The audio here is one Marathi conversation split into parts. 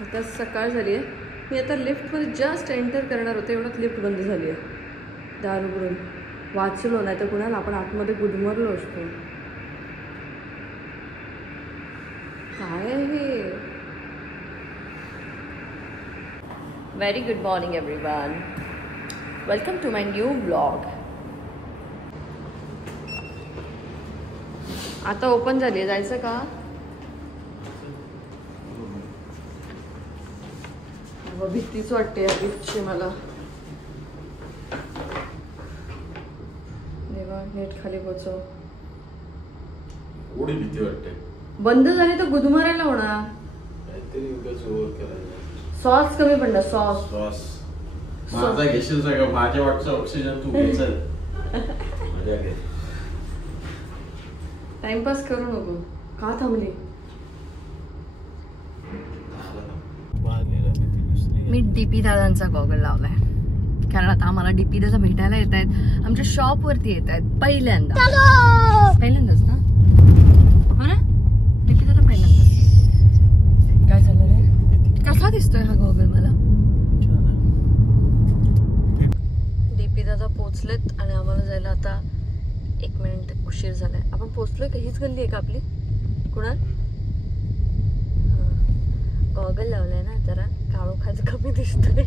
आता सकाळ झाली आहे. मी आता लिफ्टमध्ये जस्ट एंटर करणार होते, एवढ्यात लिफ्ट बंद झाली आहे. दार उघडून वाचलो नाही तर कुणाला आपण आतमध्ये गुदमरलो असतो. काय आहे? Very good morning everyone. Welcome to my new blog. आता ओपन झाली आहे, जायचं का? भीतीच वाटते या लिफ्टची मला. देवा, नीट खाली पोचव. एवढी भीती वाटते. बंद झाली तर गुदमरायला होणार. काहीतरी उगाच ओव्हर करायचं. सॉस कमी पडला. सॉस माझा घेशील सगळं. माझ्या वाटचं ऑक्सिजन तू घ्यायचं. मजा घे. टाइमपास करू नको. का थांबली? मी डीपी दादांचा गॉगल लावलाय कारण आता आम्हाला डीपी दादा भेटायला येत आहेत. आमच्या शॉप वरती येत आहेत पहिल्यांदाच ना. हो ना? डीपी दादा पहिल्यांदाच. काय झालं रे? कसा दिसतोय हा गॉगल मला? डीपी दादा पोचलेत आणि आम्हाला जायला आता 1 मिनिट उशीर झालाय. आपण पोचलोय का? हीच गल्ली आहे का आपली? कुणाल गॉगल लावलाय ना, जरा काळोखाचं कमी दिसतोय.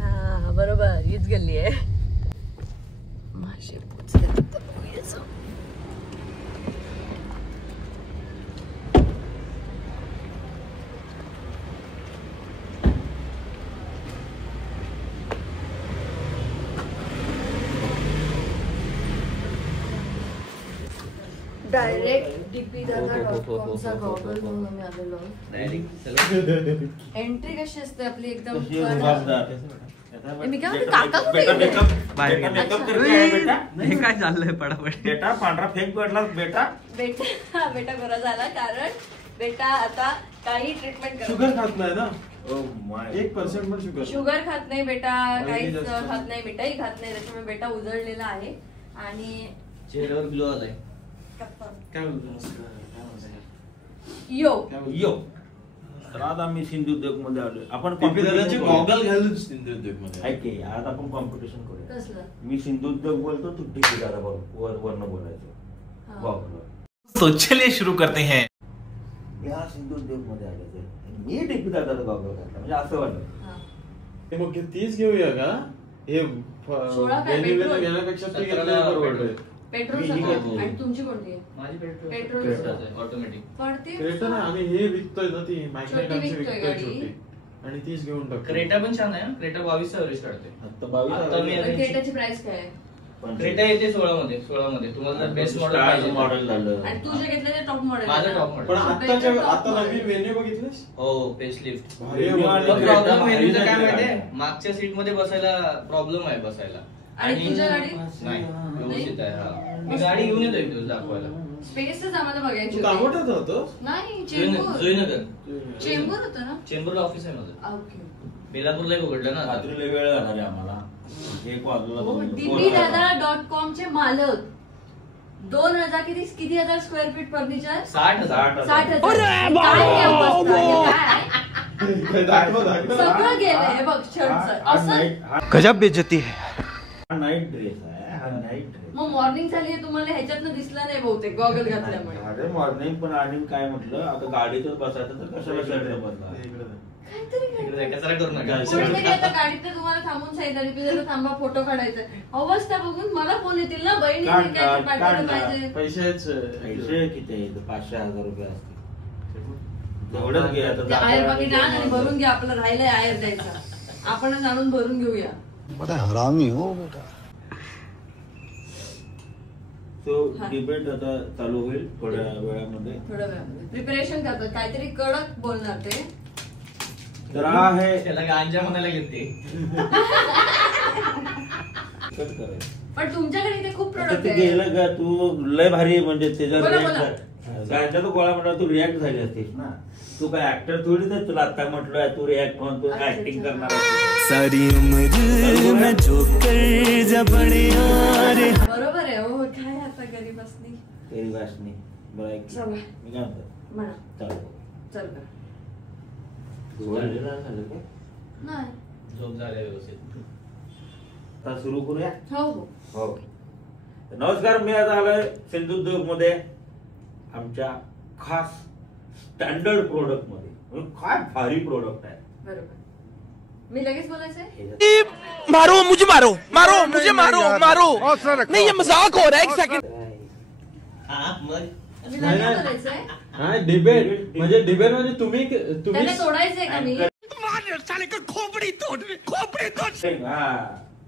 हा बरोबर, हीच गल्ली आहे. मासे पोचले आता बघूयाचं. डायरेक्ट dpdada.comचा गॉगल म्हणून आम्ही आलेलो. एंट्री कशी असते आपली? एकदम मी काय काका काय चाललंय पडापड? बेटा पांढरा फेक पडला. बेटा बेटा बेटा बरा झाला कारण बेटा आता काही ट्रीटमेंट करत. शुगर खात नाही ना. 1% पण शुगर खात नाही बेटा, काहीच खात नाही, मिठाई खात नाही. त्याच्यामुळे बेटा उजळलेला आहे आणि चेहऱ्यावर ग्लो आलाय. काय यो यो आज आम्ही सिंधुदुर्ग मध्ये आलोय. आपण गॉगल घालून सिंधुदुर्ग मध्ये आज आपण कॉम्पिटिशन करूया. कसलं? मी सिंधुदुर्ग बोलतो, तू डीपी दादा वरनं बोलायचं. गॉगल. तो चलिए शुरू करते हैं. या सिंधुदुर्ग मध्ये आले मी डीपी दादाचा गॉगल घातला म्हणजे असं वाटलं. मग तीच घेऊया का? हे घेण्यापेक्षा ते घेतलेलं परवडलंय. पेट्रोल आणि तुमची कोणती आहे? माझी पेट्रोल ऑटोमॅटिक पडते. क्रेटा नाही, आम्ही हे विकतोय ना, ती छोटी विकतोय छोटी आणि तीच घेऊन टाकतो. क्रेटा पण छान आहे. क्रेटा 22 एव्हरेज काढते. आता 22 क्रेटाची प्राइस काय आहे? क्रेटा येते 16 मध्ये. तुम्हाला बेस्ट मॉडेल झालं. आणि तू जे घेतलं ते टॉप मॉडेल. माझं टॉप मॉडेल. पण आता नवीन वेन्यू बघितलीस? हो, फेसलिफ्ट. प्रॉब्लेम काय माहितीये, मागच्या सीट मध्ये बसायला प्रॉब्लेम आहे बसायला. आणि तुझ्या गाडी नाही व्यवस्थित आहे. हा, मी गाडी घेऊन येतोय तुझं दाखवायला. स्पेसच आम्हाला बघायची दामोटात होतो. नाही, जोईनगर चेंबूर होतं ना. चेंबूरला ऑफिस आहे माझं. ओके. बेलापूरला उघडलं ना. रात्रीला वेळ जाणार आहे आम्हाला. 1 वाजला. dpdada.com चे मालक 2000 किती हजार स्क्वेअर फीट फर्निचर? 60,000. 60,000. सगळं गेलंय बघ. असं गजब बेइज्जती है. हा नाईट ड्रेस आहे. हा नाईट ड्रेस. मग मॉर्निंग झाली आहे, तुम्हाला ह्याच्यातनं दिसला नाही बहुतेक गॉगल घातल्यामुळे. अरे मॉर्निंग पण आणि काय म्हटलं, आता गाडीतच बसायचं तर कशाला शर्ट बदला. कचरा करू नका. कोणतरी आता गाडीत तुम्हाला थांबून सांगितलं थांबा फोटो काढायचा. अवस्था बघून मला फोन येतील ना, बहिणी पाठवलं पाहिजे. पैसे किती आहे? 500,000 रुपये असते. एवढंच घे आता. आयर बाकी ना आणि भरून घ्या. आपलं राहिलंय आयर द्यायचा, आपणच आणून भरून घेऊया. बड़ा हरामी हो बेटा. तो डिबेट आता चालू होईल थोड्या वेळामध्ये. प्रिपरेशन करतात, काहीतरी कडक बोलणार ते. तर आहे त्याला गांजा म्हणायला घेते. पण तुमच्याकडे इथे खूप प्रोडक्ट आहे. गेलं का तू लय भारी म्हणजे त्याच्यात गांजा तो गोळा म्हणला, तू रिॲक्ट झाली असतीस ना. तू काय ऍक्टर थोडी तर तुला आता म्हटलं तू रिॲक्ट म्हणून तू ऍक्टिंग करणार. सारी उम्र मैं जोकर जब बड़े यार. बरोबर आहे. हो काय आता गरीब असली तेरी वासनी. बरं ऐक, मी काय म्हणतो, म्हणा चालू चल का नाही झोप झाल्या व्यवस्थित. आता सुरू करूया. हो हो हो नमस्कार, मी आता आलोय सिंधुदुर्ग मध्ये आमच्या खास स्टँडर्ड प्रोडक्ट मध्ये. काय भारी प्रोडक्ट आहे. बरोबर मी लगेच बोलायचंय. मारो मुझे मारो मारो मुझे मारो मारो नहीं ये मजाक हो रहा है एक सेकंड. हा मग मी लगेच बोलायचंय. हा डिबेट म्हणजे तुम्ही त्याला तोडायचंय का मी साले का खोपड़ी तोड़ हा.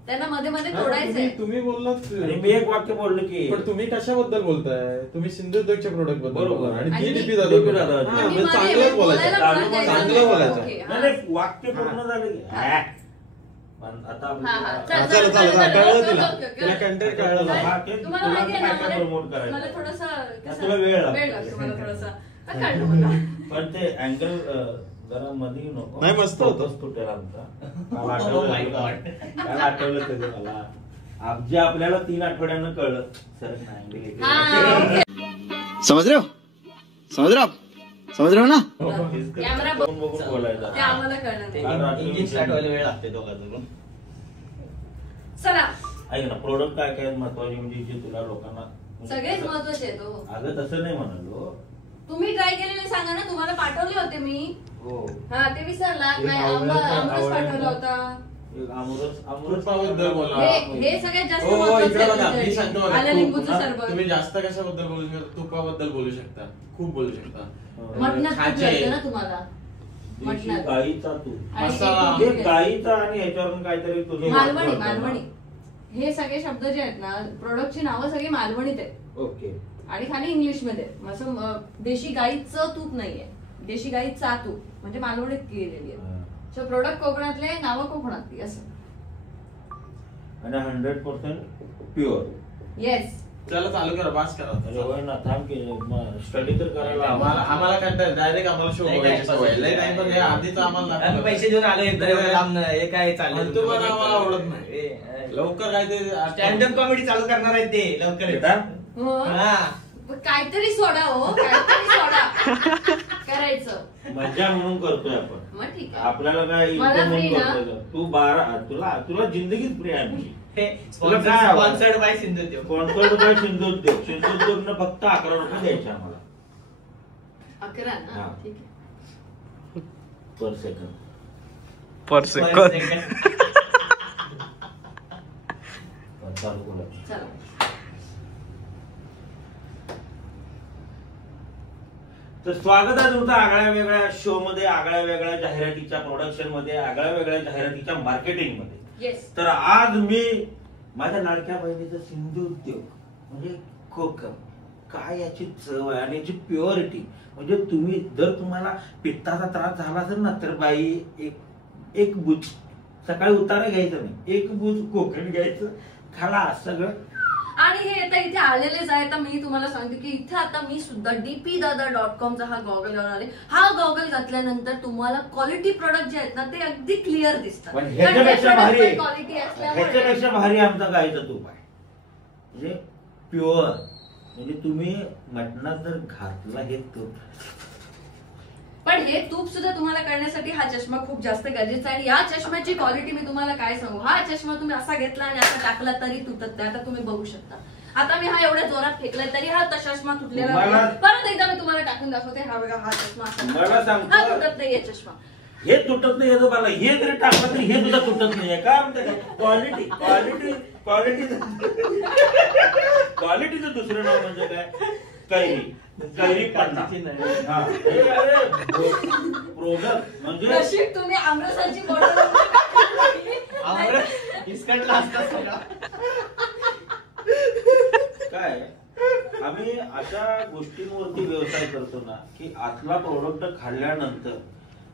त्यांना मध्ये मध्ये तोडायचंय. तुम्ही बोललात आणि मी एक वाक्य बोललो की पण तुम्ही कशाबद्दल बोलताय? तुम्ही सिंधुदुर्गच्या प्रोडक्ट बद्दल बरोबर. बोलताय. आणि आणि ती मी- डीपी दादा डीपी दादा. हा, आणि मग मध्ये चांगलंच बोलायचं. बोलायला पण चांगलं द्यायचं. बोलायचं. ओके, हा. नाही, नाही, वाक्य पूर्ण झालं की हा. पण आता हा, हा. आपल्याला- चल, चला, चला, चल, कळलं चल, तिला. Okay, okay. तिला कंटेंट कळलं काय? ना. हा, ते तुम्हाला तुला माहिती आहे काय ना, काय promote करायचं? मला थोडंसं तुला वेळ लागतो. वेळ लागतो मला थोडासा कळलं मला. पण ते अँगल जरा मध्ये येऊ नको. नाही, मस्त होतं. Focus तुटेल आमचा. काल Oh आठवलं my तुला. God. काल आठवलं कधी मला जे आपल्याला 3 आठवड्यानं कळलं. सर नाही हा, ओके. समझ रहे हो ना? कॅमेरा बघून बघून बोलायचं. ते आम्हाला कळलं ते नाही. काल रात्री इंजिन स्टार्ट व्हायला वेळ लागते दोघांना. चला ऐक ना, प्रोडक्ट काय काय महत्वाचे म्हणजे जे तुला लोकांना सगळेच महत्वाचे आहेत हो. अगं तसं नाही म्हणालो. तुम्ही ट्राय केलेले सांगा ना. तुम्हाला पाठवले होते मी. हो हा ते विसरला. एक नाही आवडलं तर आमरस आवडलं. पाठवला होता. एक आमरस तुपाबद्दल बोला. हे सगळ्यात जास्त हो, महत्वाचं इकडे बघा, आहे मी सांगतो बघा, आलं तूप. लिंबूचं हा, सरबत. तुम्ही जास्त कशाबद्दल बोलू शकता? तुपाबद्दल बोलू शकता, खूप बोलू शकता. मटणात तूप खाचे. लागतं ना तुम्हाला. देशी मटणात. गाईचा तू आणि मसाला. ते हे तूप गाईचा आणि ह्याच्यावरून काहीतरी तुझं मालवणी वापर करणार. मालवणी हे सगळे शब्द जे आहेत ना प्रोडक्टची नावं सगळी मालवणीत आहेत ओके. आणि खाली इंग्लिश मध्ये असं देशी गाईचं तूप नाहीये. देशी गाईचा तूप म्हणजे मालवणीत केलेली आहे. सो प्रोडक्ट कोकणातले, नावं कोकणातली असं. आणि 100% प्युअर. येस. चला चालू करा, पास करा. ना थांब की स्टडी तर करायला आम्हाला कंटाळ डायरेक्ट आम्हाला शो नाही, बघायची काय सवय. लय नाही. नाही पण हे आधीच आम्हाला आम्ही लागतं. पैसे देऊन आलो एकदम नाही, लांबनं. हे काय चाललंय म्हणतो पण आम्हाला आवडत नाही. लवकर काय ते स्टँडअप कॉमेडी चालू करणार आहेत ते लवकर. बेटा, हो. हा काहीतरी सोडा हो. काहीतरी सोडा करायचं. मजा म्हणून करतोय आपण. मग ठीक आहे. आपल्याला काय मला इन्कम free म्हणून ना? करतोय. तू 12 तुला जिंदगीच फ्री आहे आमची. Sponsored by Sindhudev. Sponsored by Sindhudurg. सिंधुदुर्गनं फक्त 11 रुपये द्यायचे आम्हाला 11 ना हा. ठीक आहे. पर सेकंड. चालू बोला. चला तर स्वागत आहे तुमचं आगळ्या वेगळ्या शो मध्ये, आगळ्या वेगळ्या जाहिरातीच्या प्रोडक्शन मध्ये, आगळ्या वेगळ्या जाहिरातीच्या मार्केटिंग मध्ये. येस. तर आज मी माझ्या लाडक्या बहिणीचं सिंधुदुर्ग म्हणजे कोकम काय याची चव आहे आणि याची प्युअरिटी. म्हणजे तुम्ही जर तुम्हाला पित्ताचा त्रास झाला असेल ना तर बाई एक बुच सकाळी उतारा घ्यायचं नाही, एक बुच कोकण घ्यायचं, खाला सगळं. आणि हे आता इथे आलेलेच आहे. तर मी तुम्हाला सांगते की इथे आता मी सुद्धा dpdada.com चा हा गॉगल घालून आले. हा गॉगल घातल्यानंतर तुम्हाला क्वालिटी प्रोडक्ट जे आहेत ना ते अगदी क्लिअर दिसतात. पण ह्याच्यापेक्षा भारी क्वालिटी असल्यामुळे ह्याच्यापेक्षा भारी आमचा गाईचा तूप आहे. म्हणजे प्युअर. म्हणजे तुम्ही मटणात जर घातला हे तूप. पण हे तूप सुद्धा तुम्हाला करण्यासाठी हा चष्मा खूप जास्त गरजेचा आहे. आणि या चष्म्याची क्वालिटी मी तुम्हाला काय सांगू. हा चष्मा तुम्ही असा घेतला आणि असा टाकला तरी तुटत नाही. आता तुम्ही बघू शकता. आता मी हा एवढ्या जोरात फेकलाय तरी हा चष्मा तुटलेला नाही. परत एकदा मी तुम्हाला टाकून दाखवते. हा बघा हा चष्मा मला असा सांगतो. हा तुटत नाहीये चष्मा. हे तुटत नाही येतो मला. हे जरी टाकलं तरी हे सुद्धा तुटत नाहीये. काय म्हणते क्वालिटी क्वालिटी क्वालिटी क्वालिटीचं दुसरं नाव म्हणजे काय कैरी पन्ना. प्रोडक्ट म्हणजे नशीब तुम्ही आमरसाची बॉटल इस्कटला असता सगळा. काय आम्ही अशा गोष्टींवरती व्यवसाय करतो ना की आतला प्रोडक्ट खाल्ल्यानंतर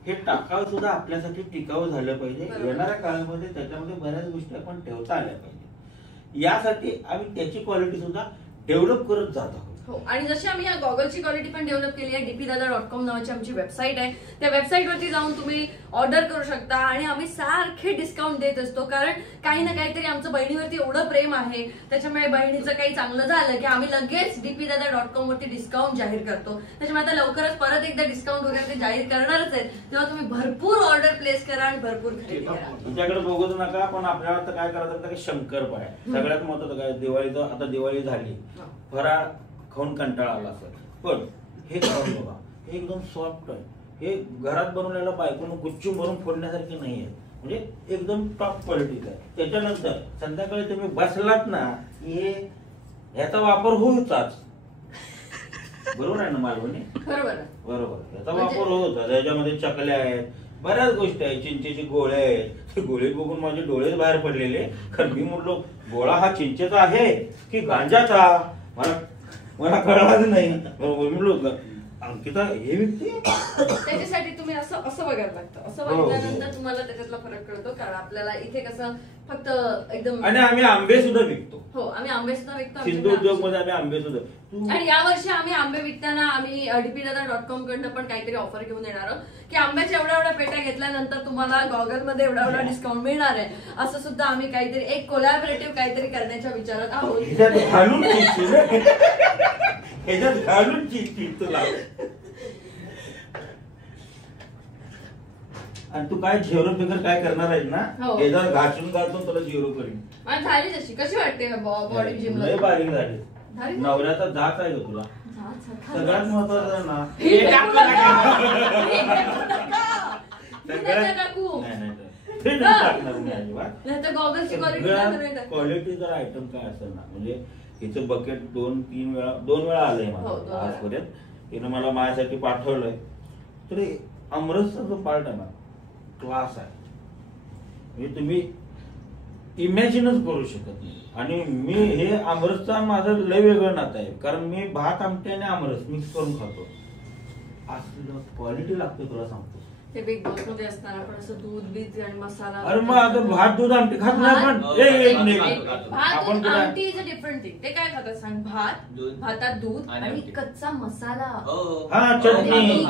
हे टाकाऊ सुद्धा आपल्यासाठी टिकाऊ झालं पाहिजे. बरोबर. येणाऱ्या काळामध्ये त्याच्यामध्ये बऱ्याच गोष्टी आपण ठेवता आल्या पाहिजे. यासाठी आम्ही त्याची क्वालिटी सुद्धा डेव्हलप करत जात आहोत. हो, आणि जशी आम्ही या गॉगलची क्वालिटी पण डेव्हलप केली आहे, dpdada.com नावाची आमची वेबसाईट आहे. त्या वेबसाईटवरती जाऊन तुम्ही ऑर्डर करू शकता आणि आम्ही सारखे डिस्काउंट देत असतो, कारण काही ना काहीतरी आमचं बहिणीवरती एवढं प्रेम आहे. त्याच्यामुळे बहिणीचं काही चांगलं झालं की आम्ही लगेच dpdada.com वरती डिस्काउंट जाहीर करतो. त्याच्यामुळे आता लवकरच परत एकदा डिस्काउंट वगैरे ते जाहीर करणारच आहेत. तेव्हा तुम्ही भरपूर ऑर्डर प्लेस करा आणि भरपूर खरेदी करा. तुमच्याकडे बघूच नका, पण आपल्याला तर काय करायचं की शंकरपाळ्या सगळ्यात महत्वाचं काय, दिवाळीचं आता दिवाळी झाली, फराळ खाऊन कंटाळा आला असेल, पण हे खाऊन बघा, हे एकदम सॉफ्ट आहे. हे घरात बनवलेलं बायकोनं गुच्चून भरून फोडण्यासारखे नाही आहे, म्हणजे एकदम टॉप क्वालिटीचं आहे. त्याच्यानंतर संध्याकाळी तुम्ही बसलात ना, हे ह्याचा वापर होताच. बरोबर आहे ना मालवणी? बरोबर, याचा वापर होता. त्याच्यामध्ये चकल्या आहेत, बऱ्याच गोष्टी आहेत, चिंचेचे गोळे आहेत. ते गोळे बघून माझे डोळेच बाहेर पडलेले, कारण मी म्हणलो गोळा हा चिंचेचा आहे की गांजाचा, मला कळलाच नाही. म्हणलो अंकिता हे विकते. त्याच्यासाठी तुम्ही असं बघायला लागतं. असं बघितल्यानंतर तुम्हाला त्याच्यातला फरक कळतो, कारण आपल्याला इथे कसं फक्त एकदम. आणि आम्ही आंबे सुद्धा विकतो. हो, आम्ही आंबे सुद्धा विकतो. सिंधू उद्योग मध्ये आम्ही आंबे सुद्धा. आणि यावर्षी आम्ही आंबे विकताना आम्ही dpdada.com कडनं पण काहीतरी ऑफर घेऊन येणार आहोत की आंब्याच्या एवढ्या पेट्या घेतल्यानंतर तुम्हाला गॉगल मध्ये एवढा डिस्काउंट मिळणार आहे. असं सुद्धा आम्ही काहीतरी एक कोलॅबोरेटिव्ह काहीतरी करण्याच्या विचारात आहोत. ह्याच्यात घालून चीज तुला. आणि तू काय झिरो फिगर काय करणार आहेस ना, ह्याच्यात घासून तुला झिरो करीन. झाली जशी कशी वाटते बॉडी जिम? लय बारीक झाली. नवऱ्याचा दात आहे का तुला? सगळ्यात महत्वाचं ना, क्वालिटीचा आयटम काय असेल ना, म्हणजे हिचं बकेट दोन वेळा आलंय मला आजपर्यंत. तिनं मला माझ्यासाठी पाठवलंय. तर अमृतचा जो पार्ट आहे ना, क्लास आहे, म्हणजे तुम्ही इमॅजिनच करू शकत नाही. आणि मी हे आमरसचा माझं लय वेगळं नातं आहे, कारण मी भात आमटी आणि आमरस मिक्स करून खातो. असलं क्वालिटी लागते तुला सांगतो. ते बिग बॉस मध्ये असताना पण असं दूध बीज आणि मसाला. अरे मग आता भात दूध आमटी खात नाही आपण. भात आमटी इज अ डिफरंट थिंग. ते काय खातात सांग? भातात दूध आणि कच्चा मसाला. हा, चटणी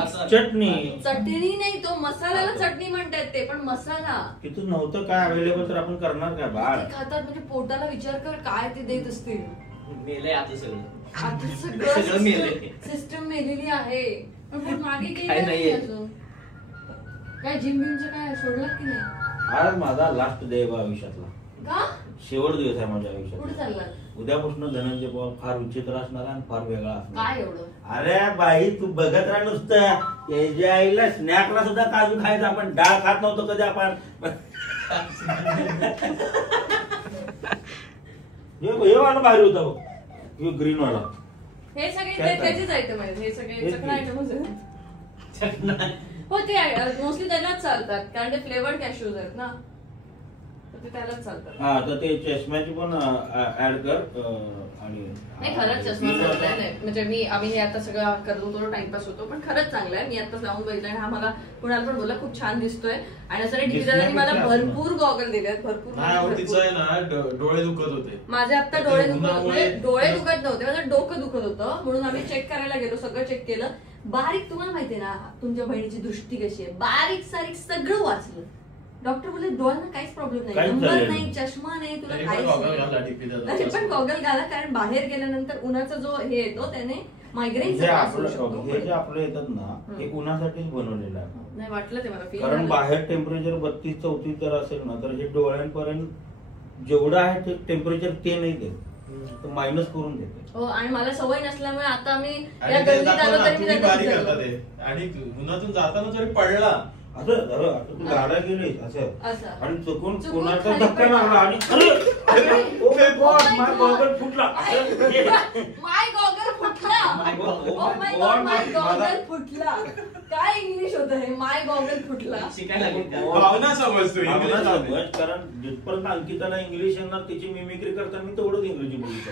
नाही, तो मसाल्याला चटणी म्हणतात ते, पण मसाला तिथं नव्हतं काय अवेलेबल, तर आपण करणार काय? बाळ खातात म्हणजे पोटाला विचार कर काय ते देत असतील. मेलंय आता सगळं. आता सगळं सिस्टम मेलेली आहे. पण मागे काही नाही अजून. काय जिम बिमचं काय सोडलं की नाही? आज माझा लास्ट डे आहे आयुष्यातला. का? शेवट दिवस आहे माझ्या आयुष्यात. कुठे चालला? उद्यापासून धनंजय पवार फार विचित्र असणार आणि फार वेगळा असणार. काय एवढं? अरे बाई, तू बघत राह नुसतं. याच्या आईला स्नॅकला सुद्धा काजू खायचं. आपण डाळ खात नव्हतो कधी आपण. हे वाला भारी होता बघ, हे ग्रीन वाला. हे सगळे त्याचेच आयटम आहेत. हे सगळे चकना आयटमच आहेत. हो, ते मोस्टली त्यालाच चालतात, कारण ते फ्लेवर्ड कॅश्यूज आहेत ना, ते त्यालाच चालतात. हा, तर ते चष्म्याची पण ऍड कर. आणि नाही, खरंच चष्मा चांगला आहे. म्हणजे आम्ही हे आता सगळं करतो, थोडं टाइमपास होतो, पण खरंच चांगला आहे. मी आता जाऊन बघितलं आणि हा मला कुणाला पण बोलला खूप छान दिसतोय. आणि असं dpdadaनी मला भरपूर गॉगल दिले आहेत. भरपूर डोळे दुखत होते माझे. आता डोळे दुखत नव्हते, माझं डोकं दुखत होतं, म्हणून आम्ही चेक करायला गेलो. सगळं चेक केलं. बारीक, तुम्हाला माहितीये ना तुमच्या बहिणीची दृष्टी कशी आहे, बारीक सारीक सगळं वाचलं. डॉक्टर बोलले डोळ्यांना काहीच प्रॉब्लेम नाही, नंबर नाही, चष्मा नाही, तुला काहीच नाही. पण गॉगल घाला, कारण बाहेर गेल्यानंतर उन्हाचा जो हे येतो त्याने मायग्रेन. हे जे आपलं येतात ना, हे उन्हासाठीच बनवलेलं आहे. नाही वाटलं ते मला, कारण बाहेर टेम्परेचर 32-34 जर असेल ना, तर हे डोळ्यांपर्यंत जेवढं आहे ते टेम्परेचर ते नाही देत, मायनस करून देते. हो, आणि मला सवय नसल्यामुळे आता मी या गल्लीत आलो तरी मी आणि उन्हातून जाताना जरी पडला असं तू गाडा गेली असं, आणि चुकून कोणाचा धक्का लागला आणि माय गॉगल फुटला. माय गॉगल फुटला. काय इंग्लिश होतं हे? माय गॉगल फुटला. भावना समजतो. कारण जिथपर्यंत अंकिताला इंग्लिश येणार, तिची मिमिक्री करताना मी तेवढंच इंग्रजी बोलतो.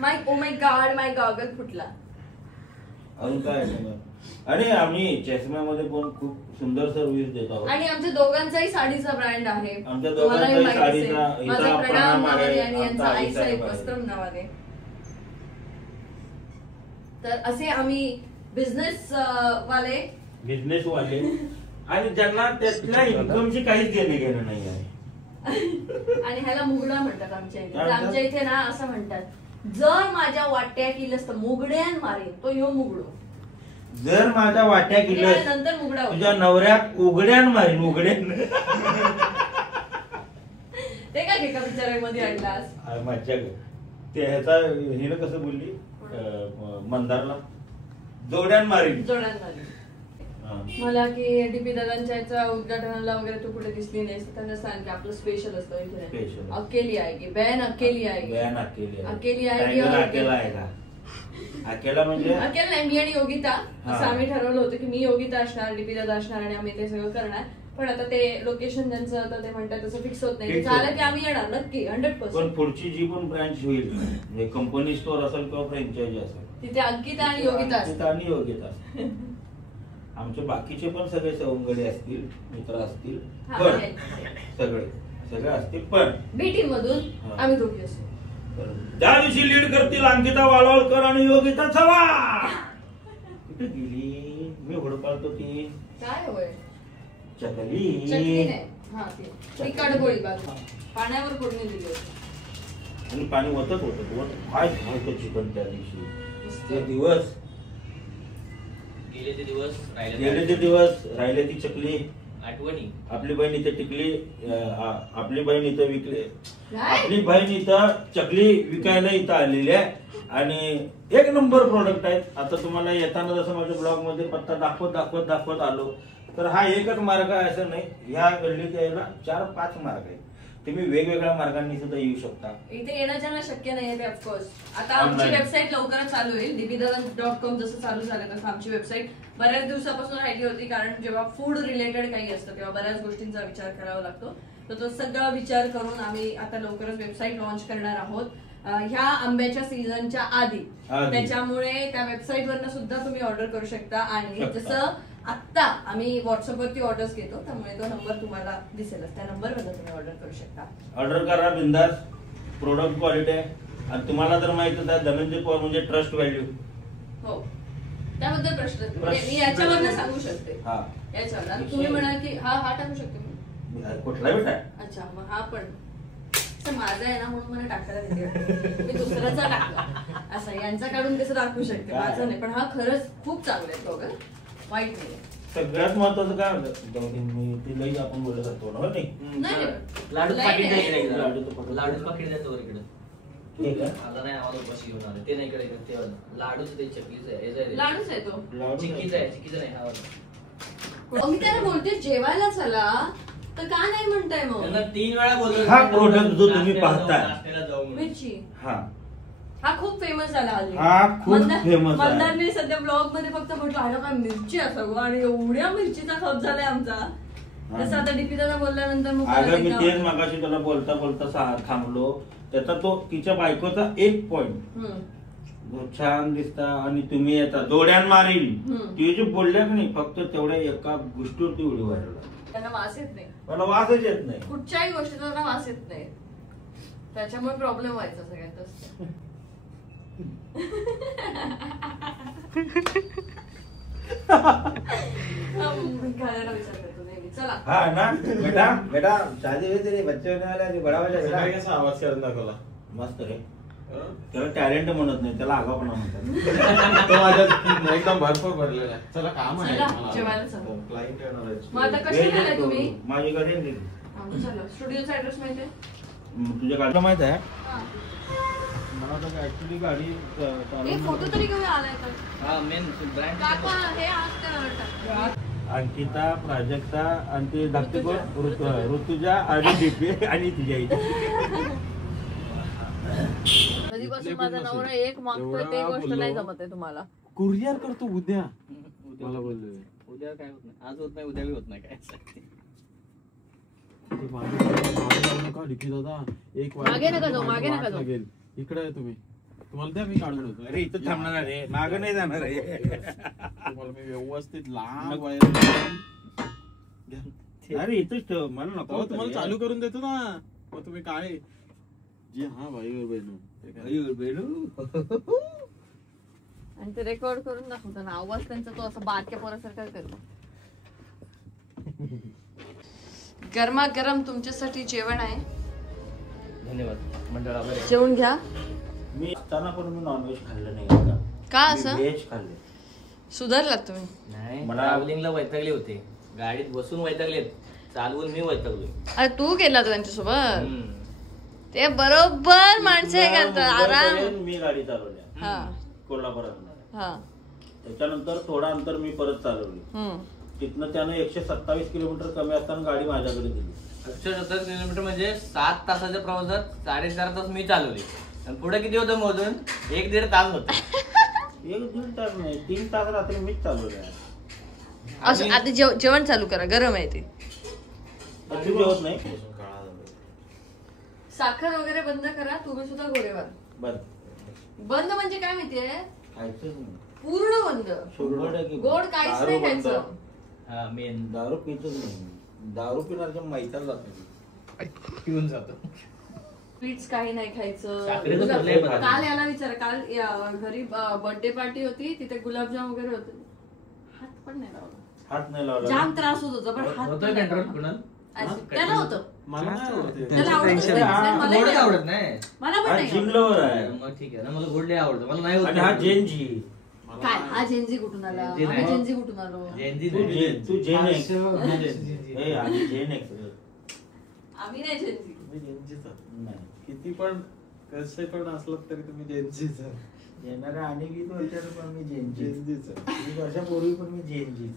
माय गॉगल फुटला. अजून काय? आणि आम्ही चष्म्यामध्ये पण खूप सुंदर सर्व्हिस देत आहोत. आणि आमच्या दोघांचाही साडीचा ब्रँड आहे. आमच्या दोघांचाही साडीचा माझा प्रणाम नावाने आणि यांचा आईचा एक वस्त्रम नावाने. तर असे आम्ही बिझनेस वाले आणि ज्यांना त्यातल्या इन्कमची काहीच घेणं नाही आहे. आणि ह्याला मुगडा म्हणतात आमच्या इथे. तर आमच्या इथे ना असं म्हणतात, जर माझ्या वाट्या केलंस तर मुगड्यान मारेन तो ह्यो मुगडो. जर माझ्या वाट्या केलंस नंतर मुगडा तुझ्या नवऱ्यात उघड्यान मारीन. उघड्यान ते काय एका विचारामध्ये आणलास मज्जा ते ह्याचा हिनं कसं बोलली मंदारला जोड्यान मारीन. जोड्यान मारेन. मला की डीपी दादांच्या याच्या उद्घाटनाला वगैरे तू कुठे दिसली नाही, त्यांना सांग की आपलं स्पेशल असतं इथे. अकेली आहे की बहन अकेली आहे. बहन अकेली आहे. अकेली आहे अकेला आहे का? अकेला म्हणजे अकेला नाही, मी आणि योगिता असं आम्ही ठरवलं होतं की मी योगिता असणार, डीपी दादा असणार आणि आम्ही ते सगळं करणार. पण आता ते लोकेशन त्यांचं आता ते म्हणतात तसं फिक्स होत नाही. झालं की आम्ही येणार नक्की 100%. पण पुढची जी पण ब्रांच होईल म्हणजे कंपनी स्टोर असेल किंवा फ्रँचायझी असेल तिथे अंकिता आणि योगिता असतील. आमचे बाकीचे पण सगळे सवंगडे असतील, मित्र असतील, पण सगळे असतील. पण बी टीम मधून आम्ही दोघी असतो. त्या दिवशी लीड करतील अंकिता वालावलकर आणि योगिता चव्हाण. कुठे गेली? मी हुडपाळतो ती काय होय चकली ती कडबोळी बाजू पाण्यावर फोडणी दिली होती आणि पाणी वतत होत. काय झालं चिकन त्या दिवशी? ते दिवस गेले ते दिवस राहिले ती चकली आठवणी. आपली बहीण इथे टिकली, आपली बहीण इथं विकली, आपली बहीण इथं चकली विकायला इथं आलेली आहे आणि एक नंबर प्रोडक्ट आहेत. आता तुम्हाला येताना जसं माझ्या ब्लॉग मध्ये पत्ता दाखवत आलो तर हा एकच मार्ग आहे असं नाही. ह्या गल्लीत यायला 4-5 मार्ग आहेत. तुम्ही वेगवेगळ्या मार्गांनी सुद्धा येऊ शकता. इथे येणं ज्यांना शक्य नाहीये ते ऑफकोर्स आता आमची वेबसाईट लवकरच चालू होईल. dpdadan.com जसं चालू झालं तसं आमची वेबसाईट बऱ्याच दिवसापासून राहिली होती, कारण जेव्हा फूड रिलेटेड काही असतं तेव्हा बऱ्याच गोष्टींचा विचार करावा लागतो. तर तो सगळा विचार करून आम्ही आता लवकरच वेबसाईट लॉन्च करणार आहोत ह्या आंब्याच्या सीझनच्या आधी. त्याच्यामुळे त्या वेबसाईट वरनं सुद्धा तुम्ही ऑर्डर करू शकता. आणि जसं आता आम्ही व्हॉट्सअपवरती ऑर्डर्स घेतो त्यामुळे तो नंबर तुम्हाला दिसेलच, त्या नंबरवर तुम्ही ऑर्डर करू शकता. ऑर्डर करा बिंदास. प्रोडक्ट क्वालिटी आहे आणि तुम्हाला तर माहिती आहे धनंजय पवार म्हणजे ट्रस्ट व्हॅल्यू. हो त्याबद्दल प्रश्न मी याच्यावरनं सांगू शकते. याच्यावर तुम्ही म्हणाल की हा टाकू शकते मी कुठला बेटा? अच्छा मग हा पण माझा आहे ना म्हणून मला टाकायला मी दुसऱ्याचा टाकला असं यांचा काढून कसं दाखवू शकते, माझा नाही. पण हा खरंच खूप चांगला आहे दोघं, वाईट नाही. सगळ्यात महत्वाचं काय होतं तिलाही आपण बोलत असतो ना नाही लाडू पाकिट द्यायचं वर इकडे. आला नाही आम्हाला उपाशी घेऊन आले ते नाही इकडे ते लाडूच ते चकलीच लाडूच आहे तो चिक्कीचा नाही हा. मी त्याला बोलते जेवायला चला तर का नाही म्हणताय मग? 3 वेळा बोललो. हा प्रोडक्ट जो तुम्ही पाहताय मिरची हा खूप फेमस झाला हल्ली. हा खूप फेमस आहे. मंदारने सध्या ब्लॉग मध्ये फक्त म्हटलं आलं काय मिरची असं आणि एवढ्या मिरचीचा खप झालाय आमचा. तसं आता डीपी दादा बोलल्यानंतर मग मी तेच मगाशी त्याला बोलता थांबलो. त्याचा तो तिच्या बायकोचा एक पॉइंट छान दिसता आणि तुम्ही येता जोड्यान मारीन ती जे बोलल्या की नाही फक्त तेवढ्या एका गोष्टीवर ती उडी व्हायला त्यांना वास येत नाही. मला वासच येत नाही कुठच्याही गोष्टीचा त्यांना वास येत नाही. त्याच्यामुळे प्रॉब्लेम व्हायचा सगळ्यात जास्त. विचार करतो नेहमी. चला हा ना बेटा शादी हुई तेरे बच्चे होने वाले हैं बड़ा बजा बेटा. कसा आवाज करून दाखवला मस्त रे. त्याला टॅलेंट म्हणत नाही त्याला आगाऊपणा म्हणतात. तो माझ्या एकदम भरपूर भरलेला आहे. चला काम आहे जेवायला चला. क्लायंट येणार आहे. मग आता कशी आलाय तुम्ही? माझी गाडी आहे. चला स्टुडिओचा ऍड्रेस माहिती आहे? तुझ्या गाडीला माहित आहे? मला तर ऍक्च्युली गाडी एक फोटो तरी घेऊन आलाय तर. हा मेन ब्रँड काका हे आज अंकिता प्राजक्ता आणि ते धाकटे ऋतुजा आणि डीपी आणि तुझ्या इथे. कधीपासून माझा नवरा एक मागतोय ते गोष्ट नाही जमत आहे तुम्हाला. कुरिअर करतो उद्या. मला बोललोय उद्या काय होत नाही, आज होत नाही उद्या होत नाही काय. मागे नका जाऊ. इकडे आहे तुम्ही. तुम्हाला द्या मी काढून होतो. अरे इथं थांबणार आहे मागं नाही जाणार आहे. तुम्हाला मी व्यवस्थित लांब अरे इथंच ठेव मला नको. तुम्हाला चालू करून देतो ना. मग तुम्ही काय जी हा भाई बहिणू बेलू आणि ते रेकॉर्ड करून दाखवतो ना, आवाज त्यांचा तो असं बारक्या पोरासारखा करतो. गरमागरम तुमच्यासाठी जेवण आहे. धन्यवाद मंडळावर. जेवून घ्या. मी असताना पण मी नॉनव्हेज खाल्लं नाही का असं? व्हेज खाल्ले. सुधारलात तुम्ही? नाही, मला- ट्रॅव्हलिंगला वैतागले होते, गाडीत बसून वैतागलेत, चालवून मी वैतागलोय. अरे तू गेला तू त्यांच्यासोबत? ते बरोबर माणसे घालतात आराम. मी गाडी चालवल्या हा कोल्हापुरात. हा. त्याच्यानंतर थोडा अंतर मी परत चालवली. तिथनं त्यानं 127 किलोमीटर कमी असताना गाडी माझ्याकडे दिली. 170 किलोमीटर म्हणजे 7 तासाच्या प्रवासात 4.5 तास मी चालवले. आणि पुढे किती होतं मोजून? 1-1.5 तास होत. 1-1.5 तास नाही, 3 तास रात्री मीच चालवल्या. असं आता जेवण चालू करा, गरम आहे ते. तू जेवत नाही? साखर वगैरे बंद करा, तुम्ही सुद्धा गोरेवर. बर, बंद म्हणजे काय माहितीये? खायचंच नाही. पूर्ण बंद. 100% गोड काहीच नाही दारू बंद. खायचं. हा मेन दारू पितच नाही. दारू पिणारच्या मैताला जात नाही. पिऊन जातो. स्वीट्स काही नाही खायचं. साखरेचं गुलाब- ठरलंय पण. काल याला विचारा, काल घरी बर्थडे पार्टी होती, तिथे गुलाबजाम वगैरे होते. हात पण नाही लावला. हात नाही लावला. जाम त्रास होत होता पण हात होतोय पण नाही कंट्रोल लावला. कुणाल? असं. त्याला होतं. मला नाही आवडते. त्याला आवडतच नाही. मलाही गोड नाही आवडत नाही. मला पण हा नाही जिम आवडत. लवर आहे. मग ठीक आहे ना, मला गोड लय आवडतं. मला नाही होत. आणि हा जेनजी. काय हा जेनजी कुठून आला? जेन आम्ही आहे. जेनजी कुठून आलो? जयंती तू नाही. जेन आहे. जयंती. ए, आधी जेन आहे. आम्ही नाही जेनजी. तुम्ही जेनजीच आहात. नाही. किती पण कसे पण असलात तरी तुम्ही जेनजीच आहात. येणाऱ्या आणि 20 वर्षांनी पण मी जेनजी. जेनजीच आहात. 20 वर्षापूर्वी पण मी जेनजी.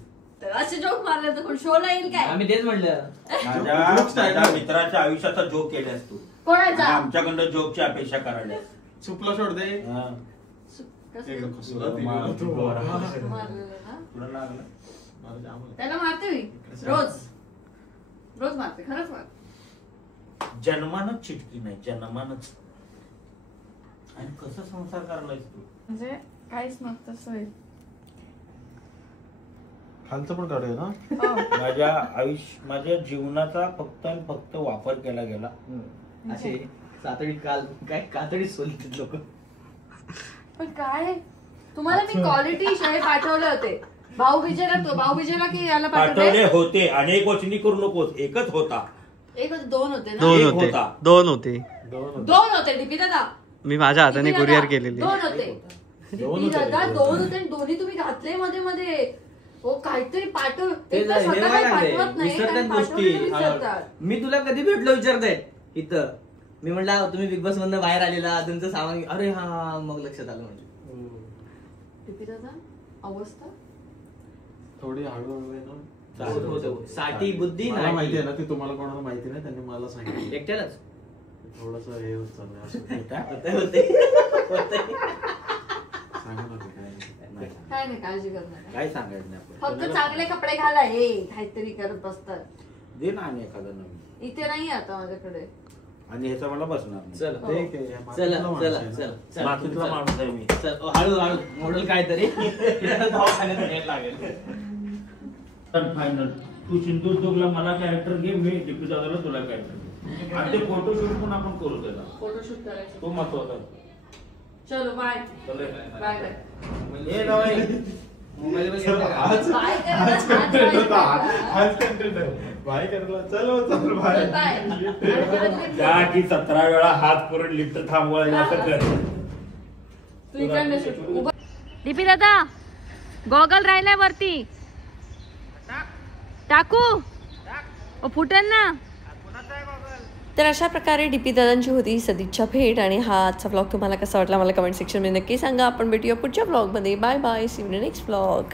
तर असे जोक मारले तर कोण शोला येईल काय? आम्ही तेच म्हणलं. माझ्या मित्राच्या आयुष्याचा जोक केल्यास तू. कोणाचा? आमच्याकडनं जोकची अपेक्षा करायला. चुपला सोड दे. कसं? एकदा खुसला तुला दिलेला तू. मारलेलं ना? लागलं? मला जाम आवडतं. त्याला मारते मी रोज रोज मारते, खरंच मारते. जन्मानच चिटकी नाही, जन्मानच. आणि कसं संसार करलायस तू? म्हणजे काहीच नव्हतं सोय. खालचं पण काढूया ना. माझ्या जीवनाचा फक्त आणि फक्त वापर केला गेला. असे सातडीत काय कातडीत सोलतात लोक. पण काय तुम्हाला मी क्वालिटी हे पाठवले होते भाऊबीजेला की याला पाठवले पाठवले? होते. अनेक वचनी करू नकोस. एकच होता. एक होते, दोन होते ना? एक होता. दोन होते. दोन होते डीपी दादा. मी माझ्या हाताने डीपी कुरिअर दादा, केलेली. दोन होते. डीपी दादा दोन होते आणि दोन्ही तुम्ही घातले मध्ये मध्ये. हो काहीतरी पाठव. एक तर स्वतः काही पाठवत नाही आणि पाठवलेलं विसरतात. मी तुला कधी भेटलो विचारताय इथं. मी म्हटलं तुम्ही बिग बॉस मधनं बाहेर आलेला, तुमचं सामान. अरे हा, मग लक्षात आलं. म्हणजे डीपी दादा अवस्था थोडी हळूहळू आहे ना. होतं. साठी बुद्धी मला नाही. माहिती आहे ना, ती तुम्हाला कोणाला माहिती नाही. त्यांनी मला सांगितलं. एकट्यालाच थोडस हे होत चाललंय असं. होते. सांगू नका काय. नाही. काय नाही काळजी करू नका. काय सांगायचं नाही फक्त आपल्याला. चांगले कपडे घाला. हे काहीतरी करत बसतात. दे ना आणि एखादा नवीन. इथे नाही आता माझ्याकडे. आणि ह्याचा मला बसणार नाही. चल ते एक आहे, चला मातीतला माणूस चला आहे ना. चल चल मातीतला माणूस आहे मी. चल हळू हळू मॉडेल काहीतरी दवाखान्यात न्यायला लागेल. फायनल तू सिंधुदुर्गला मला कॅरेक्टर घे, मी टिपू दादाला तुला कॅरेक्टर घे. आणि ते फोटोशूट पण आपण करू त्याला. फोटोशूट करायचं. तो महत्वाचा. चलो बाय बाय बाय. ए जावई. मोबाईल आज बाय आज कंटेंट होता. आज कंटेंट आहे. बाय करायला चल चल बाय. बाय. त्या की 17 वेळा हात करून लिफ्ट थांबवायला असं कर. तू इकडनं शूट. उभं. डीपी दादा गॉगल राहिलाय वरती. टाकू फुटेल ना. तर अशा प्रकारे डीपी दादांची होती सदिच्छा भेट. आणि हा आजचा व्लॉग तुम्हाला कसा वाटला मला कमेंट सेक्शनमध्ये नक्की सांगा. आपण भेटूया पुढच्या व्लॉगमध्ये. Bye bye. See you in next vlog.